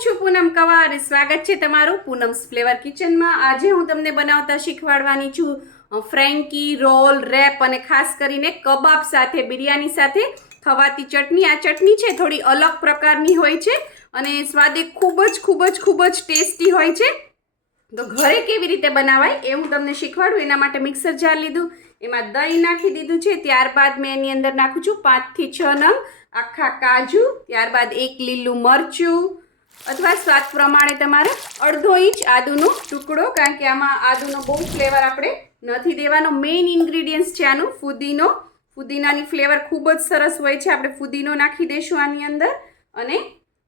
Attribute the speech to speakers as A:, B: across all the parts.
A: અને સ્વાગત છે તમારું પૂનમ્સ ફ્લેવર કિચનમાં. આજે હું તમને બનાવતા શીખવાડવાની છું ફ્રેન્કી રોલ, રેપ અને ખાસ કરીને કબાબ સાથે, બિરયાની સાથે ખવાતી ચટણી. આ ચટણી છે, થોડી અલગ પ્રકારની હોય છે અને સ્વાદે ખૂબ જ ખૂબ જ ખૂબ જ ટેસ્ટી હોય છે. તો ઘરે કેવી રીતે બનાવાય એ હું તમને શીખવાડું. એના માટે મિક્સર જાર લીધું, એમાં દહીં નાખી દીધું છે. ત્યારબાદ મેં એની અંદર નાખું છું પાંચથી છ નંગ આખા કાજુ, ત્યારબાદ એક લીલું મરચું અથવા સ્વાદ પ્રમાણે તમારે અડધો ઇંચ આદુનો ટુકડો, કારણ કે આમાં આદુનો બહુ ફ્લેવર આપણે નથી દેવાનો. મેઇન ઇન્ગ્રીડિયન્ટ્સ છે આનું, ફુદીનો. ફુદીનાની ફ્લેવર ખૂબ જ સરસ હોય છે. આપણે ફુદીનો નાખી દઈશું આની અંદર. અને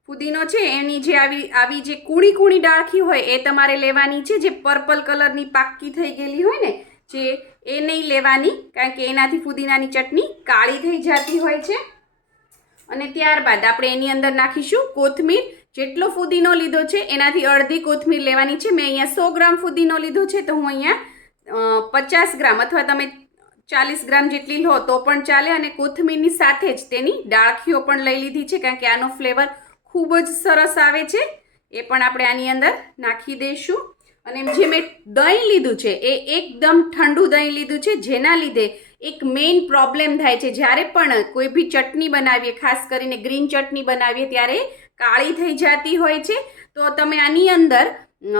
A: ફુદીનો છે, એની જે આવી આવી જે કૂણી કૂણી ડાળખી હોય, એ તમારે લેવાની છે. જે પર્પલ કલરની પાક્કી થઈ ગયેલી હોય ને, જે એ નહીં લેવાની, કારણ કે એનાથી ફુદીનાની ચટણી કાળી થઈ જતી હોય છે. અને ત્યારબાદ આપણે એની અંદર નાખીશું કોથમીર. જેટલો ફુદીનો લીધો છે, એનાથી અડધી કોથમીર લેવાની છે. મેં અહીંયા સો ગ્રામ ફુદીનો લીધો છે, તો હું અહીંયા પચાસ ગ્રામ અથવા તમે ચાલીસ ગ્રામ જેટલી લો તો પણ ચાલે અને કોથમીરની સાથે જ તેની ડાળખીઓ પણ લઈ લીધી છે, કારણ કે આનો ફ્લેવર ખૂબ જ સરસ આવે છે. એ પણ આપણે આની અંદર નાખી દઈશું. અને જે મેં દહીં લીધું છે, એ એકદમ ઠંડુ દહીં લીધું છે, જેના લીધે એક મેઇન પ્રોબ્લેમ થાય છે. જ્યારે પણ કોઈ બી ચટણી બનાવીએ, ખાસ કરીને ગ્રીન ચટણી બનાવીએ, ત્યારે કાળી થઈ જતી હોય છે. તો તમે આની અંદર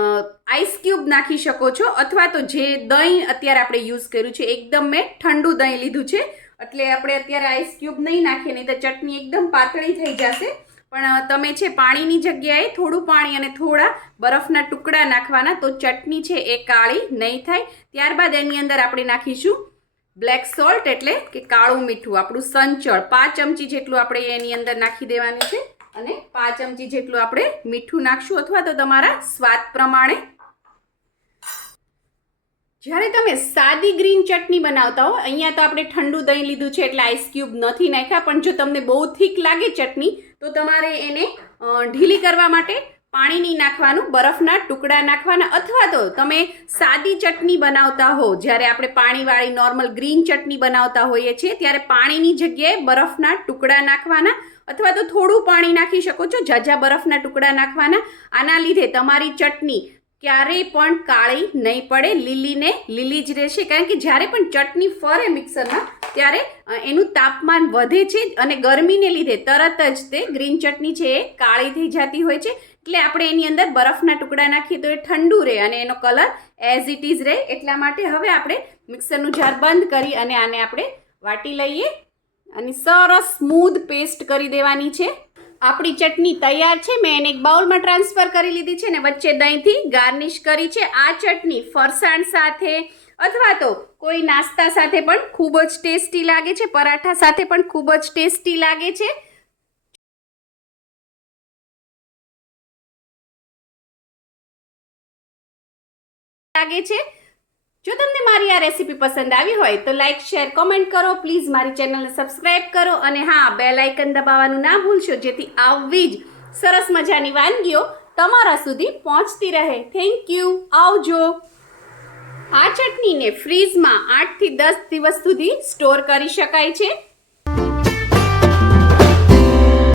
A: આઈસ ક્યુબ નાખી શકો છો અથવા તો જે દહીં અત્યારે આપણે યુઝ કર્યું છે, એકદમ મેં ઠંડુ દહીં લીધું છે. એટલે આપણે અત્યારે આઈસ ક્યુબ નહીં નાખીએ, નહીં તો ચટણી એકદમ પાતળી થઈ જશે. પણ તમે છે પાણીની જગ્યાએ થોડું પાણી અને થોડા બરફના ટુકડા નાખવાના. તો ચટણી છે એ કાળી નહીં થાય. ત્યારબાદ એની અંદર આપણે નાખીશું બ્લેક સોલ્ટ એટલે કે કાળું મીઠું, આપણું સંચળ. પાંચ ચમચી જેટલું આપણે એની અંદર નાખી દેવાનું છે અને પાંચ ચમચી જેટલું આપણે મીઠું નાખશું. અથવા તો તમારા સ્વાદ પ્રમાણે. જ્યારે તમે સાદી ગ્રીન ચટણી બનાવતા હો, અહીંયા તો આપણે ઠંડુ દહીં લીધું છે એટલે આઈસ ક્યુબ નથી નાખ્યા, પણ જો તમને બહુ થીક લાગે ચટણી, તો તમારે એને ઢીલી કરવા માટે પાણી નહીં નાખવાનું, બરફના ટુકડા નાખવાના અથવા તો તમે સાદી ચટણી બનાવતા હો. જ્યારે આપણે પાણીવાળી નોર્મલ ગ્રીન ચટણી બનાવતા હોઈએ છીએ, ત્યારે પાણીની જગ્યાએ બરફના ટુકડા નાખવાના અથવા તો થોડું પાણી નાખી શકો છો, ઝાઝા બરફના ટુકડા નાખવાના. આના લીધે તમારી ચટણી ક્યારેય પણ કાળી નહીં પડે, લીલીને લીલી જ રહેશે. કારણ કે જ્યારે પણ ચટણી ફરે મિક્સરમાં ત્યારે એનું તાપમાન વધે છે અને ગરમીને લીધે તરત જ તે ગ્રીન ચટણી છે એ કાળી થઈ જતી હોય છે. એટલે આપણે એની અંદર બરફના ટુકડા નાખીએ તો એ ઠંડુ રહે અને એનો કલર એઝ ઇટ ઇઝ રહે. એટલા માટે હવે આપણે મિક્સરનું જાર બંધ કરી અને આને આપણે વાટી લઈએ અને સરસ સ્મૂધ પેસ્ટ કરી દેવાની છે. આપણી ચટણી તૈયાર છે. મેં એને એક બાઉલમાં ટ્રાન્સફર કરી લીધી છે ને વચ્ચે દહીંથી ગાર્નિશ કરી છે. આ ચટણી ફરસાણ સાથે અથવા તો કોઈ નાસ્તા સાથે પણ ખૂબ જ ટેસ્ટી લાગે છે, પરાઠા સાથે પણ ખૂબ જ ટેસ્ટી લાગે છે. લાગે છે. જો તમને મારી આ રેસીપી પસંદ આવી હોય તો લાઇક શેર, કોમેન્ટ કરો. પ્લીઝ મારી ચેનલને સબસ્ક્રાઇબ કરો અને હા, બેલ આઇકન દબાવવાનું ના ભૂલશો, જેથી આવી જ સરસ મજાની વાનગીઓ તમારા સુધી પહોંચતી રહે. Thank you. આવજો. આ ચટણીને ફ્રીઝમાં આઠથી દસ દિવસ સુધી સ્ટોર કરી શકાય છે.